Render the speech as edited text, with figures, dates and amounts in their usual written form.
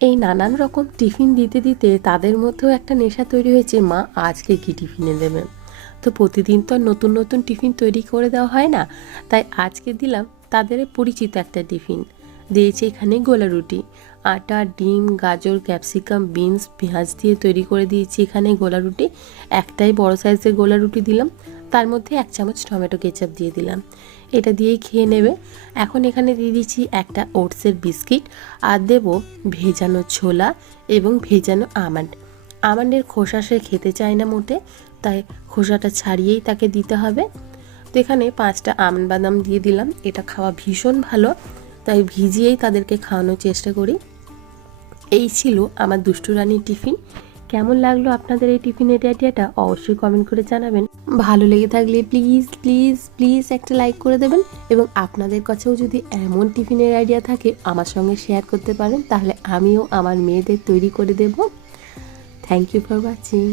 এই নানান রকম টিফিন দিতে দিতে তাদের মধ্যেও একটা নেশা তৈরি হয়েছে, মা আজকে কি টিফিনে দেবে। তো প্রতিদিন তো আর নতুন নতুন টিফিন তৈরি করে দেওয়া হয় না, তাই আজকে দিলাম তাদের পরিচিত একটা টিফিন। দিয়েছি এখানে গোলা রুটি, আটা, ডিম, গাজর, ক্যাপসিকাম, বিনস, পেঁয়াজ দিয়ে তৈরি করে দিয়েছি এখানে গোলা রুটি। একটাই বড় সাইজের গোলা রুটি দিলাম, তার মধ্যে 1 চামচ টমেটো কেচাপ দিয়ে দিলাম। এটা দিয়েই খেয়ে নেবে। এখন এখানে দিয়ে দিচ্ছি একটা ওটসের বিস্কিট, আর দেবো ভেজানো ছোলা এবং ভেজানো আমন্ডের খোসা সে খেতে চায় না মোটে, তাই খোসাটা ছাড়িয়েই তাকে দিতে হবে। তো এখানে 5টা আমন্ড বাদাম দিয়ে দিলাম। এটা খাওয়া ভীষণ ভালো, তাই ভিজিয়েই তাদেরকে খাওয়ানোর চেষ্টা করি। এই ছিল আমার দুষ্টু রানীর টিফিন। কেমন লাগলো আপনাদের এই টিফিনের আইডিয়াটা অবশ্যই কমেন্ট করে জানাবেন। ভালো লেগে থাকলে প্লিজ প্লিজ প্লিজ একটা লাইক করে দেবেন, এবং আপনাদের কাছেও যদি এমন টিফিনের আইডিয়া থাকে আমার সঙ্গে শেয়ার করতে পারেন, তাহলে আমিও আমার মেয়েদের তৈরি করে দেব। Thank you for watching.